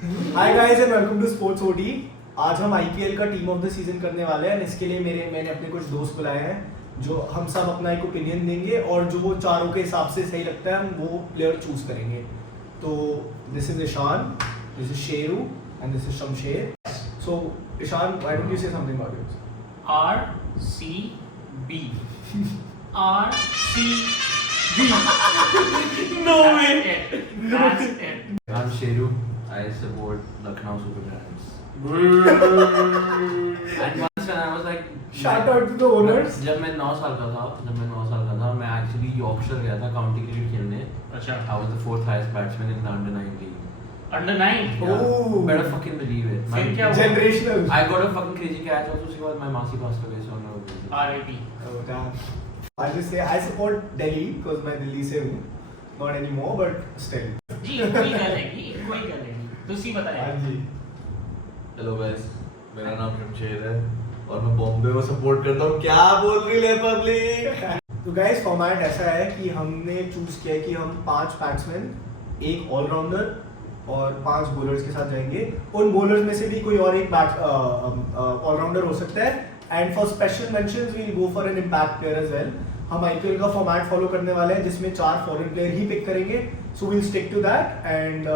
Hi guys and welcome to sports OT. आज हम IPL का टीम ऑफ द सीजन करने वाले हैं। इसके लिए मैंने अपने कुछ दोस्त बुलाए हैं जो हम सब अपना एक ओपिनियन देंगे और जो वो चारों के हिसाब से सही लगता है हम वो प्लेयर चूज करेंगे। तो this is Ishan, this is Sheru and this is Shamsher. So Ishan, why don't you say something about yourself? RCB. RCB. No way. That's it. I'm Sheru. I support Lucknow Super Giants. And once when I was like, Shout out to the owners. जब मैं 9 साल का था, मैं actually Yorkshire गया था county cricket खेलने. अच्छा. I was the 4th highest batsman in the under-9 league. Under 9. Yeah. Oh. Better fucking believe it. फिर क्या हुआ? Generational. I got a fucking crazy catch also. उसके बाद my मासी passed away, so no. RIP. Oh damn. I'll just say I support Delhi because मैं दिल्ली से हूँ. Not anymore, but still. जी कोई गलेगी. तुसी बताया. हाँ जी. हेलो गाइस, मेरा नाम शमशेर है और मैं बॉम्बे को सपोर्ट करता हूँ। क्या बोल रही है पब्लिक? तो गाइस फॉर्मेट ऐसा है कि हमने चूज किया है कि हम 5 बैट्समैन, एक ऑलराउंडर और 5 बॉलर्स के साथ जाएंगे। उन बॉलर्स में से भी कोई और एक ऑलराउंडर हो सकता है। And for special mentions we will go for an impact player as well. हम आईपीएल का फॉर्मेट फॉलो करने वाले हैं जिसमें 4 फॉरेन प्लेयर ही पिक करेंगे। So we will stick to that and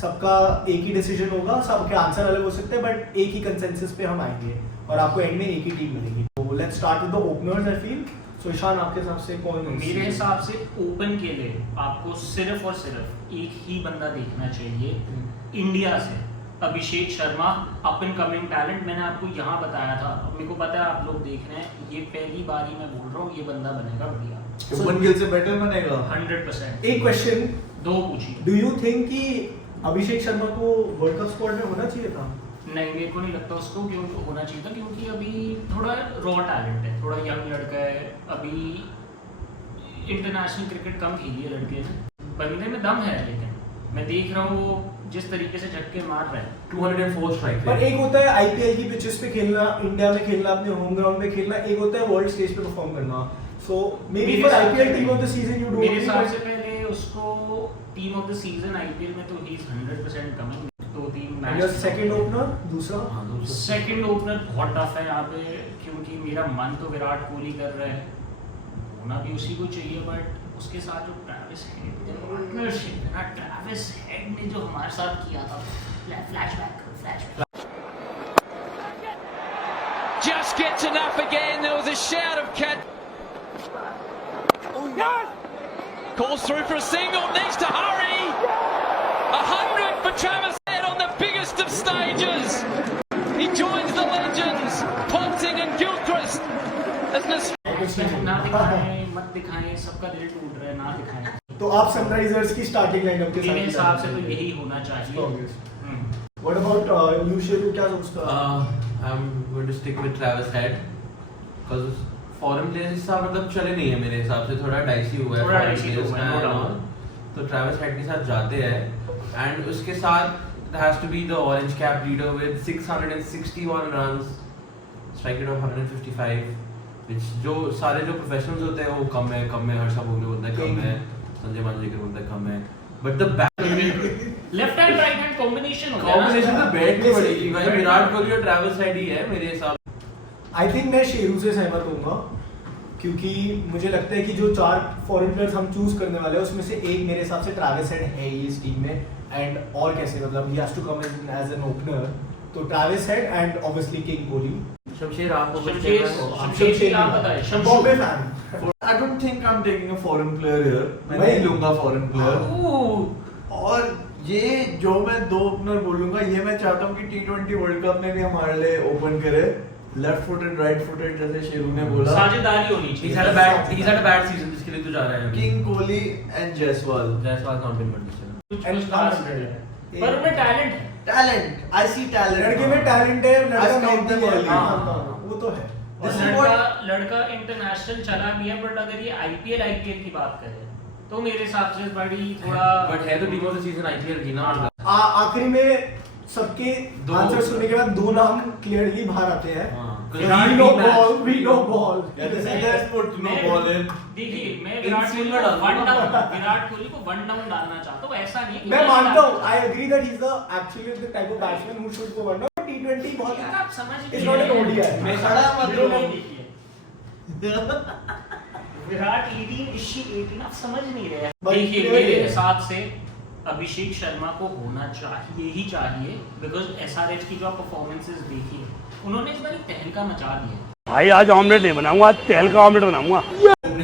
सबका एक ही डिसीजन होगा। सबके आंसर अलग हो सकते हैं बट एक ही कंसेंसस पे हम आएंगे और आपको एंड में एक ही टीम मिलेगी। तो let's start with the openers I feel. So Ishan, आपके हिसाब से कौन? मेरे हिसाब से ओपन के लिए आपको सिर्फ और सिर्फ एक ही बंदा देखना चाहिए इंडिया से। Abhishek Sharma, up and coming talent. मैंने आपको यहाँ बताया था, मेरे को पता है आप लोग देख रहे हैं, ये पहली बार ही मैं बोल रहा हूँ ये बंदा बनेगा बढ़िया। शुभमन गिल से बेटर बनेगा 100%। एक क्वेश्चन, 2 पूछिए। डू यू थिंक कि अभिषेक शर्मा को वर्ल्ड कप स्क्वाड में होना चाहिए था? नहीं, मेरे को नहीं लगता उसको क्यों होना चाहिए था, क्योंकि अभी थोड़ा रॉ टैलेंट है, थोड़ा यंग लड़का है, अभी इंटरनेशनल क्रिकेट कम खेली है लड़के ने। बंदे में दम है, लेकिन मैं देख रहा हूँ वो जिस तरीके से झटके मार रहा है। 204 strike पर rate. एक होता है आईपीएल की पिचेस पे खेलना, इंडिया में खेलना, अपने होम ग्राउंड पे खेलना, एक होता है वर्ल्ड स्टेज पे परफॉर्म करना। So maybe for IPL team of the season you do. मेरे हिसाब से पहले उसको team of the season IPL में तो he is 100% coming. 2-3 match. Second opener, दूसरा हाँ, दूसरा. सेकंड ओपनर बहुत टफ है यहाँ पे, क्योंकि मेरा मन तो विराट कोहली कर रहा है, होना भी उसी को चाहिए, बट उसके साथ जो ट्रैविस हेड ने पार्टनरशिप है ना, ट्रैविस हेड ने जो हमारे साथ किया था, flashback. Just gets enough again. There was a shout of cat. Calls through for a single. Needs to hurry. 100 for Travis Head on the biggest of stages. He joins the legends, Ponting and Gilchrist. ना दिखाएं, मत दिखाएं, सबका दिल टूट रहा है, ना दिखाएं। तो आप सनराइजर्स की स्टार्टिंग लाइनअप के साथ मेरे हिसाब से तो यही होना चाहिए। व्हाट अबाउट यू शेरू, क्या सोचता है? I'm going to stick with Travis Head because foreign players इस साल मतलब चले नहीं है मेरे हिसाब से, थोड़ा डाइसी हुआ है थोड़ा foreign dicey players हुआ है, का no and doubt। all। तो Travis Head के साथ जाते हैं and उसके साथ there has to be the orange cap leader with 661 runs, strike rate of 155, which जो सारे जो professionals होते हैं वो कम है, हर्षा भोगले बोलता है कम है, संजय मांजरेकर बोलता है कम है, but the left hand right hand combination होता है ना। कॉम्बिनेशन तो बैठनी पड़ेगी भाई। विराट कोहली और ट्रैविस हेड ही है मेरे हिसाब। आई थिंक मैं शेरू से सहमत होऊंगा क्योंकि मुझे लगता है कि जो 4 फॉरेन प्लेयर्स हम चूज करने वाले हैं उसमें से एक मेरे हिसाब से ट्रैविस हेड है ही इस टीम में। एंड और कैसे, मतलब he has to come in as an opener. तो Travis Head and obviously king Kohli. Shamsher आपको शमशेर आप बताएं। Bombay fan. I don't think I'm taking a foreign player here. मैं नहीं लूंगा foreign player। और ये जो मैं 2 ओपनर बोलूंगा, ये मैं चाहता हूँ कि T20 वर्ल्ड कप में भी हमारे लिए ओपन करे, लेफ्ट फुटेड राइट फुटेड, जैसे शेरू ने बोला। साझेदारी होनी चाहिए। he's had a bad season जिसके लिए तू जा रहा है। King Kohli and Jaiswal. Jaiswal not been condition. And पर उनमें टैलेंट है। Talent, I see talent। लड़के में टैलेंट है, लड़का As count them मेहनती है। early। हाँ, वो तो है। और This is what- लड़का इंटरनेशनल चला भी है, बट अगर ये आईपीएल की बात करें तो मेरे हिसाब से बड़ी थोड़ा बट है तो team of the season IPL की ना। आखिरी में सबके दो- आंसर सुनने के बाद 2 नाम क्लियरली बाहर आते हैं। हाँ। We know ball, we know ball. Yeah, this is their sport to know ball in. देखिए मैं इन विराट कोहली स्विंगर को डालूंगा वन ना। डाउन विराट कोहली को वन डाउन डालना चाहता हूँ, ऐसा नहीं कि मैं नहीं मानता हूँ, डालता। I agree that he's the actually the type of batsman who should go one down. T20 बहुत यार आप समझ It's नहीं not an रहे। ODI. मैं खड़ा मत वीडियो रहो। नहीं देखी है। विराट 18 ऋषि 18 आप समझ नहीं रहे हैं। भाई, देखिए ये- मेरे हिसाब से अभिषेक शर्मा को होना चाहिए ही चाहिए, बिकॉज एसआरएच की जो आप परफॉर्मेंसेस देखी है, उन्होंने इस बार एक तहलका मचा दिया है। भाई आज ऑमलेट नहीं बनाऊंगा, आज तेल का ऑमलेट बनाऊंगा।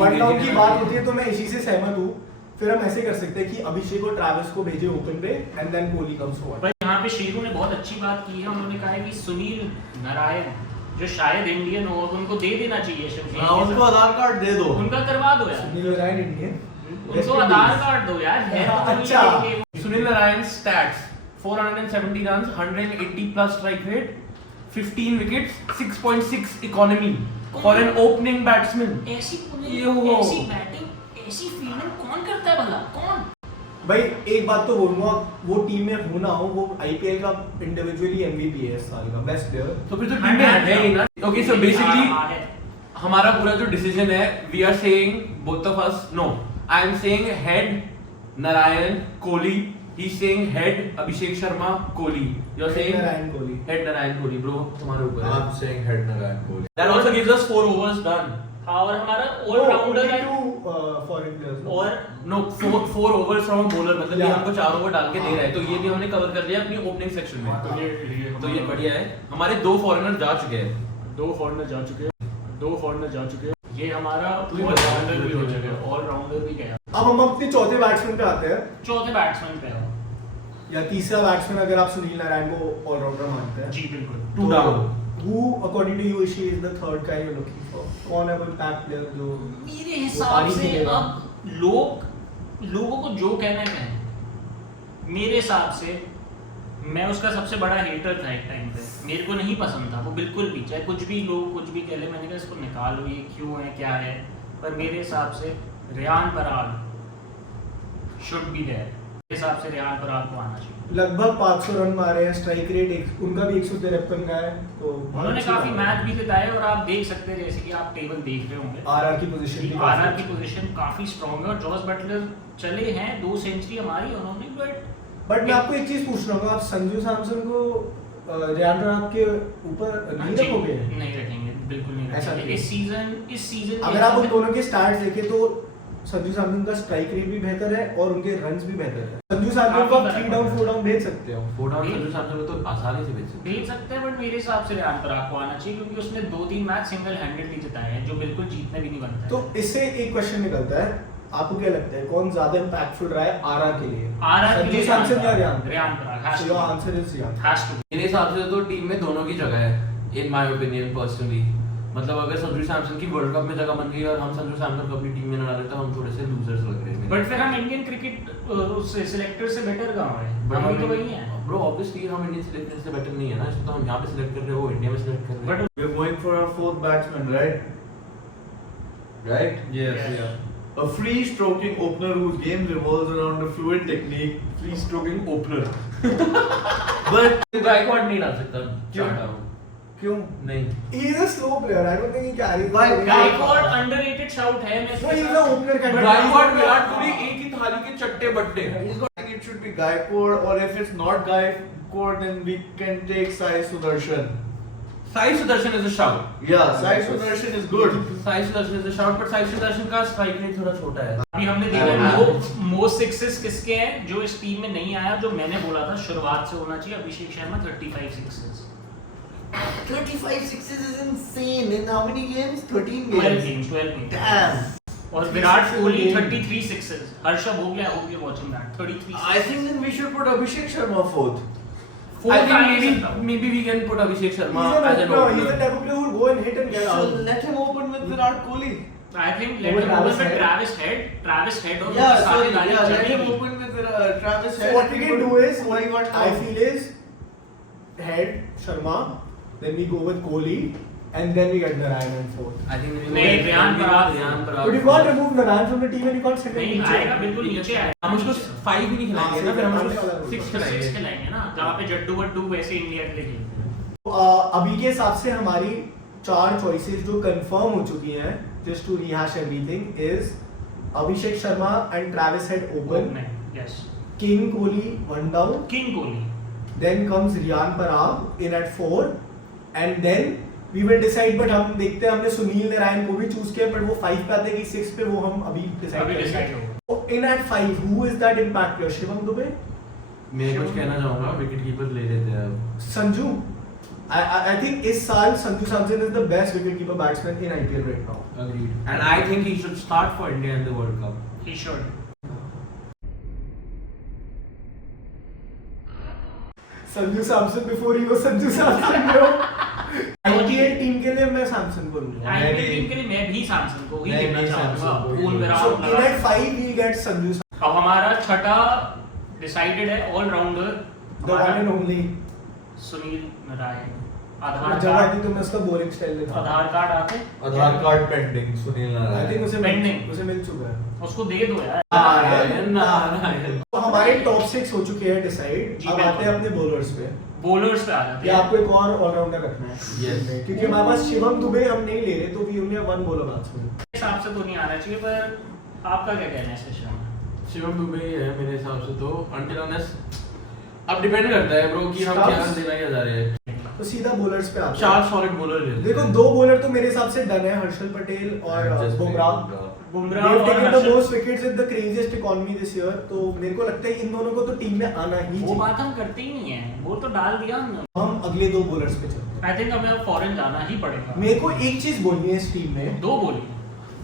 वन डाउन की बात होती है तो मैं इसी से सहमत हूँ। फिर हम ऐसे कर सकते हैं कि अभिषेक और ट्रैविस को भेजे ओपन पे and then Kohli comes forward. पर यहाँ पे शेरू ने बहुत अच्छी बात की है, उन्होंने कहा है कि सुनील नारायण जो शायद इंडियन हो, उनको दे देना चाहिए शिवसेना हाँ, के उनको साथ। आधार कार्ड दे दो। उनका करवा दो यार, सुनील नारायण इंडियन उनको आधार कार्ड दो यार, है तो अच्छा। कोई Sunil Narayan stats 470 runs, 180 plus strike rate, 15 wickets, 6.6 economy for an opening batsman. ऐसी यो। ऐसी बैटिंग ऐसी फील्डिंग कौन करता है भला, कौन? भाई एक बात तो बोलूंगा, वो टीम में हो ना हो, वो आईपीएल का इंडिविजुअली एमवीपी है इस साल का बेस्ट प्लेयर। तो फिर तो टीम में है ही ना। Okay, so basically हाँ, है। हमारा पूरा जो डिसीजन है, we are saying both of us no. I am saying head Narayan Kohli. He's saying head Abhishek Sharma Kohli. You're saying Narayan Kohli. head Narayan Kohli, bro. तुम्हारे ऊपर है. I'm saying head Narayan Kohli. That also gives us 4 overs done. हाँ, और हमारा allrounder है foreign players और No, 4 overs from a bowler. मतलब ये Yeah. हमको 4 ओवर डाल के दे रहा है, तो ये भी हमने कवर कर लिया अपनी ओपनिंग सेक्शन में. तो ये बढ़िया है. हमारे 2 फॉरेनर जा चुके हैं. दो फॉरनर जा चुके हैं। ये हमारा तू ही बता। ऑलराउंडर भी हो चुका है, ऑलराउंडर भी गया। अब हम अपने चौथे बैट्समैन पे आते हैं, चौथे बैट्समैन पे हो। या तीसरा बैट्समैन अगर आप सुनील नारायण को ऑलराउंडर मानते हैं। जी बिल्कुल। 2 down. Who according to you is the third guy you're looking for? कौन है वो impact player जो मेरे वो हिसाब पारी से खेलेगा? अब लोगों को जो कहना कहें, मेरे हिसाब से मैं उसका सबसे बड़ा हेटर था एक टाइम पे, मेरे को नहीं पसंद था वो बिल्कुल भी, चाहे कुछ भी लोग कुछ भी कह ले, मैंने कहा इसको निकालो, ये क्यों है क्या है, पर मेरे हिसाब से Riyan Parag should be there. मेरे हिसाब से रियान पराग को आना चाहिए। लगभग 500 रन मारे हैं, स्ट्राइक रेट उनका भी 153 का है, तो उन्होंने काफी मैच भी जिताए और आप देख सकते हैं, जैसे कि आप टेबल देख रहे होंगे, आरआर की पोजीशन भी आरआर की पोजीशन काफी स्ट्रांग है और जॉस बटलर चले हैं 2 सेंचुरी हमारी उन्होंने, बट मैं आपको एक चीज पूछ रहा हूँ, आप संजू सैमसन को रियान पराग के ऊपर नहीं रखोगे? नहीं रखेंगे, बिल्कुल नहीं ऐसा रखेंगे। क्यों? इस सीजन अगर आप उन दोनों के स्टार्ट्स देखें तो संजू सैमसन का स्ट्राइक रेट भी बेहतर है और उनके रन्स भी बेहतर है। संजू सैमसन को आप 3 डाउन 4 डाउन भेज सकते हो। 4 down संजू सैमसन को तो आसानी से भेज सकते हैं. भेज सकते हैं, बट मेरे हिसाब से रियान पराग को आना चाहिए क्योंकि उसने 2-3 मैच सिंगल हैंडेडली जिताए हैं जो बिल्कुल जीतने भी नहीं बनता है। तो इससे एक क्वेश्चन निकलता है, आपको क्या लगता है कौन ज्यादा इंपैक्टफुल रहा है आरआर के लिए? आरआर के संजू लिए सैमसन या Riyan? Riyan Parag has So to your be. answer is Riyan. Has to be. मेरे हिसाब से तो टीम में दोनों की जगह है, इन माय ओपिनियन पर्सनली. मतलब अगर संजू सैमसन की वर्ल्ड कप में जगह बन गई और हम संजू सैमसन को अपनी टीम में न डाले तो हम थोड़े से लूजर्स लग रहे हैं. बट फिर हम इंडियन क्रिकेट उस सिलेक्टर से बेटर कहाँ है? हम भी तो वही हैं। ब्रो ऑब्वियसली हम इंडियन सिलेक्टर से बेटर नहीं है ना, इसको तो हम यहाँ पे सिलेक्ट कर रहे हो, वो इंडिया में सिलेक्ट कर रहे हैं. But We're going for our 4th batsman, right? Right? Yes. A free stroking opener whose game revolves around a fluid technique. Free stroking opener. But Gaikwad नहीं डाल सकता. क्यों? चाहता हूँ. क्यों? नहीं. He is a slow player. I don't think he carries. Why? Gaikwad underrated shout है, मैं No, he's an opener candidate. Gaikwad Virat Kohli एक ही थाली के चट्टे बट्टे. he's got, I think it should be Gaikwad, or if it's not Gaikwad, then we can take Sai Sudarshan. Sai Sudarshan is a shout. Yeah, Sai Sudarshan is good. Sai Sudarshan is a shout, but Sai Sudarshan का strike rate थोड़ा छोटा है. अभी हमने देखा most sixes किसके हैं जो इस टीम में नहीं आया, जो मैंने बोला था शुरुआत से होना चाहिए, Abhishek Sharma 35 sixes. 35 sixes is insane. In how many games? 13 12 games. games. Damn. और Virat Kohli 33 sixes. Harsha Bhogle, I hope you're watching that. 33 I think then we should put Abhishek Sharma 4th. I think maybe we can put Abhishek Sharma He's an as an opener. He's the opener. type of player who will go and hit and get So out. let him open with Virat Kohli. I think let Over him open with Travis Travis Head और Yeah, उसकी sorry. सारी Yeah, let him चलेगी. open with Travis So Head. what we can do is, Kohli got I out. feel is head Sharma, then we go with Kohli, and then we get Narayan in 4th. I think we नहीं, Riyan Parag. Riyan Parag. But you can't remove Narayan from the team and you can't send him नहीं नीचे. आएगा, बिल्कुल नीचे आएगा. हम उसको 5 ही नहीं खिलाएंगे ना, फिर हम उसको 6 6 खिलाएंगे. खिलाएंगे ना, जहाँ पे जड्डू वड्डू वैसे इंडिया के लिए खेलते हैं. अभी के हिसाब से हमारी 4 चॉइसेस जो कंफर्म हो चुकी हैं, just to rehash everything, is Abhishek Sharma and Travis Head open, yes, king Kohli 1 down, king Kohli, then comes Riyan Parag in at 4, and then we will decide, but हम देखते हैं, हमने सुनील नारायण को भी चूज किया, पर वो 5 पे आते हैं कि 6 पे, वो हम अभी डिसाइड करेंगे। होगा। In at 5 who is that impact player? Shivam Dubey, मैं कुछ कहना चाहूंगा, विकेट कीपर ले लेते हैं अब। संजू, I think इस साल Sanju Samson is the best wicketkeeper batsman in IPL right now. Agreed. And I think he should start for India in the World Cup. He should. Sanju Samson before he was Sanju Samson bro. IPL team के लिए मैं सैमसन को लूंगा। IPL team के लिए मैं भी Samsung को ही मैं देखना भी चाहूंगा। सैमसंग को ही पूर्ण लूंगा। So विराट in लगा। at 5 we get संजू, अब हमारा छठा डिसाइडेड है, allrounder the one and only। Sunil Narine. Aadhaar जब आती कार्ड, तो मैं उसका बोरिंग स्टाइल दिखा। आधार कार्ड आते, Aadhaar card pending Sunil I think Narine. उसे Pending। उसे मिल चुका है। उसको दे दो यार। नारायण। तो हमारे टॉप 6 हो चुके हैं डिसाइड। जी, अब बिल्कुल। आते हैं अपने बॉलर्स पे। बॉलर्स पे आ जाते या हैं। आपको एक और ऑलराउंडर रखना है? Yes. क्योंकि हमारे पास शिवम दुबे हम नहीं ले रहे, तो we only have 1 bowler batsman. मेरे हिसाब से तो नहीं आना चाहिए, पर आपका क्या कहना है इस विषय में? शिवम दुबे ही है मेरे हिसाब से तो, until unless अब डिपेंड करता है ब्रो कि हम क्या Stubbs। देना क्या जा रहे हैं। तो सीधा बॉलर्स पे आते 4 हैं। सॉलिड बॉलर ले लेते देखो हैं। 2 बॉलर तो मेरे हिसाब से डन है, हर्षल पटेल और बुमराह। बुमराह They've और taken the Harshal. most wickets with the craziest economy this year, तो मेरे को लगता है इन दोनों को तो टीम में आना ही वो चाहिए। बात हम करते ही नहीं है, वो तो डाल दिया हमने। हम अगले 2 बॉलर्स पे चलते हैं। आई थिंक हमें अब फॉरेन जाना ही पड़ेगा। मेरे को एक चीज बोलनी है इस टीम में। 2 बोली।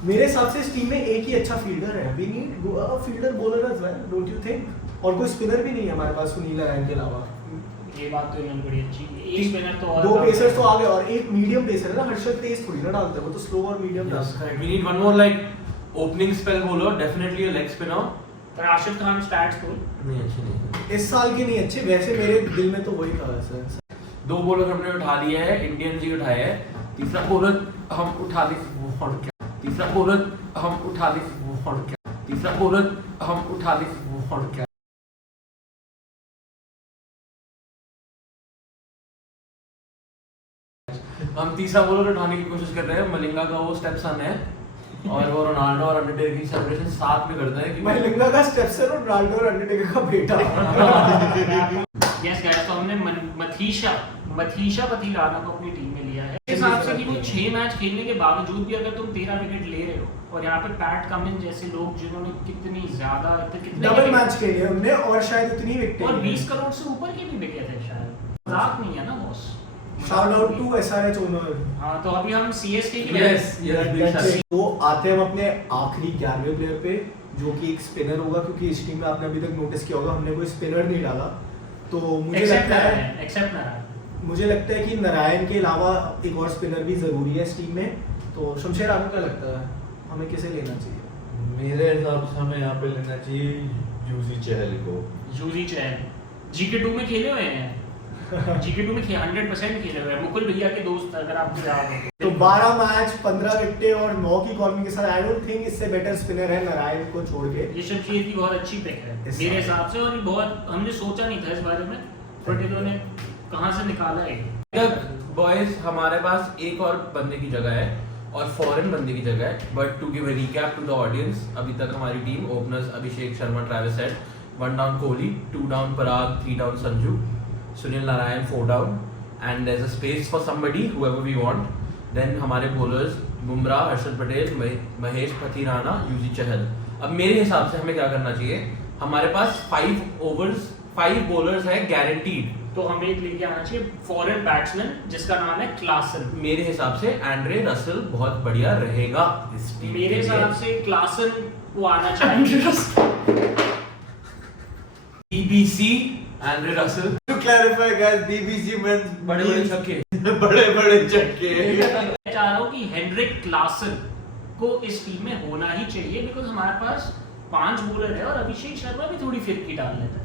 मेरे हिसाब से इस टीम में एक ही अच्छा फील्डर है। We need a fielder bowler as well, don't you think? और कोई स्पिनर भी नहीं है हमारे पास सुनील नारायण के अलावा। ये बात तो इन्होंने बड़ी अच्छी की। एक स्पिनर तो और 2 पेसर्स तो आ गए और एक मीडियम पेसर है ना, हर्षल तेज थोड़ी ना डालता है, वो तो स्लो और मीडियम डालता है। We need one more like opening spell bowler, definitely a leg spinner. Rashid Khan stats को नहीं अच्छे नहीं। इस साल के नहीं अच्छे, वैसे मेरे दिल में तो वही था वैसे। 2 बॉलर हमने उठा लिए हैं, इंडियन जी उठाए हैं। तीसरा बॉलर हम उठा ले वो और क्या। तीसरा बॉलर हम उठा ले वो और क्या। तीसरा बॉलर हम उठा ले वो और क्या। हम तीसरा बॉलर उठाने की कोशिश कर रहे हैं। मलिंगा का वो स्टेप सन है और वो रोनाल्डो और अंडरटेकर की सेलिब्रेशन साथ में करता है कि मलिंगा का स्टेप्सन और रोनाल्डो और अंडरटेकर का बेटा। यस गाइस, तो हमने मथीशा पथिराना को अपनी टीम में लिया है। इस हिसाब से कि वो 6 मैच खेलने के बावजूद भी अगर तुम 13 विकेट ले रहे हो, और यहाँ पे पैट कमिंस जैसे लोग जिन्होंने कितनी ज्यादा कितने डबल मैच खेले उनने और शायद इतनी विकेट और 20 करोड़ से ऊपर के भी विकेट है शायद। मजाक नहीं है ना boss. Shout out to SRH owner. हाँ, तो अभी हम सीएसके की Yes, yes, big shout. तो आते हैं हम अपने आखिरी 11वें प्लेयर पे, जो कि एक स्पिनर होगा, क्योंकि इस टीम में आपने अभी तक नोटिस किया होगा हमने कोई स्पिनर नहीं डाला। तो मुझे लगता है कि नारायण के अलावा एक और स्पिनर भी जरूरी है इस टीम में। तो शमशेर, आपको क्या लगता है हमें किसे लेना चाहिए? मेरे हिसाब से हमें यहाँ पे लेना चाहिए यूजी चहल को। यूजी चहल जीके2 में खेले हुए हैं। जीके2 में 100% खेले हुए हैं, मुकुल भैया के दोस्त, अगर आपको याद हो तो 12 मैच 15 विकेटें और 9 की इकॉनमी के साथ आई डोंट थिंक इससे बेटर स्पिनर है नारायण को छोड़ के। ये शमशेर की बहुत अच्छी पिक है इस मेरे साल। हिसाब से, और ये बहुत हमने सोचा नहीं था इस बारे में, बट इन्होंने कहाँ से निकाला है। बॉयज हमारे पास एक और बंदे की जगह है और फॉरेन बंदे की जगह है। But to give a recap to the audience, अभी तक हमारी team openers Abhishek Sharma, Travis Head, 1 down Kohli, 2 down Parag, 3 down Sanju, Sunil Narayan 4 down, and there is a space for somebody whoever we want. Then हमारे बॉलर्स बुमराह, हर्षल पटेल, महेश पथिराना, यूजी चहल। अब मेरे हिसाब से हमें क्या करना चाहिए, हमारे पास 5 बॉलर्स है गारंटीड। तो हमें एक लेके आना चाहिए फॉरेन बैट्समैन जिसका नाम है क्लासन। मेरे हिसाब से एंड्रे रसल बहुत बढ़िया रहेगा इस टीम के मेरे लिए। हिसाब से क्लासन को आना चाहिए। BBC Andre Russell, To clarify guys, BBC means बड़े बड़े छक्के। बड़े चक्के। मैं चाह रहा हूँ कि हेनरिक क्लासन को इस टीम में होना ही चाहिए, बिकॉज हमारे पास 5 बॉलर है और अभिषेक शर्मा भी थोड़ी फिरकी डाल लेता है।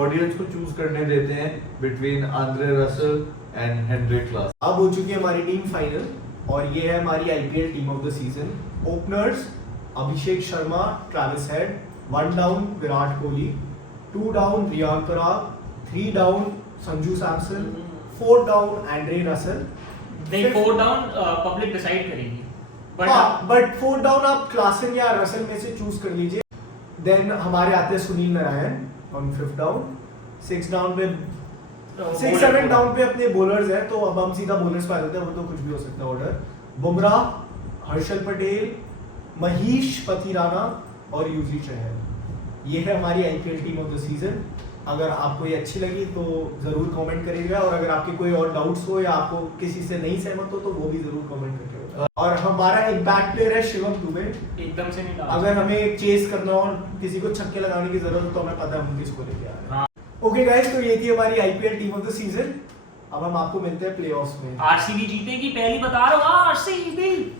ऑडियंस को चूज करने देते हैं between Andre Russell and Heinrich Klaasen. अब हो चुकी है हमारी टीम फाइनल और ये है हमारी IPL team of the season. Openers Abhishek Sharma, Travis Head, 1 down Virat Kohli, 2 down Riyan Parag, 3 down Sanju Samson, 4 down Andre Russell, नहीं, 4 डाउन पब्लिक डिसाइड करेगी, बट हाँ, बट 4 डाउन आप क्लासन या रसल में से चूज कर लीजिए। देन हमारे आते हैं Sunil Narayan on 5th down. 6 down पे 6-7 डाउन पे अपने बॉलर्स हैं, तो अब हम सीधा बॉलर्स पे आ जाते हैं। वो तो कुछ भी हो सकता है ऑर्डर। बुमराह, हर्षल पटेल, महीश पथिराना और युजी चहल, ये है हमारी IPL team of the season. अगर आपको ये अच्छी लगी तो जरूर कमेंट करिएगा, और अगर आपके कोई और डाउट्स हो या आपको किसी से नहीं सहमत हो तो वो भी जरूर कमेंट करके बताओ। और हमारा इम्पैक्ट प्लेयर है शिवम दुबे। एकदम से नहीं डाल अगर हमें चेस करना हो और किसी को छक्के लगाने की जरूरत हो तो हमें पता है हम किसको लेके आ रहे हैं। हाँ। ओके गाइस, तो ये थी हमारी IPL team of the season. अब हम आपको मिलते हैं प्लेऑफ्स में। आरसीबी जीतेगी, पहली बता रहा हूँ, आरसीबी।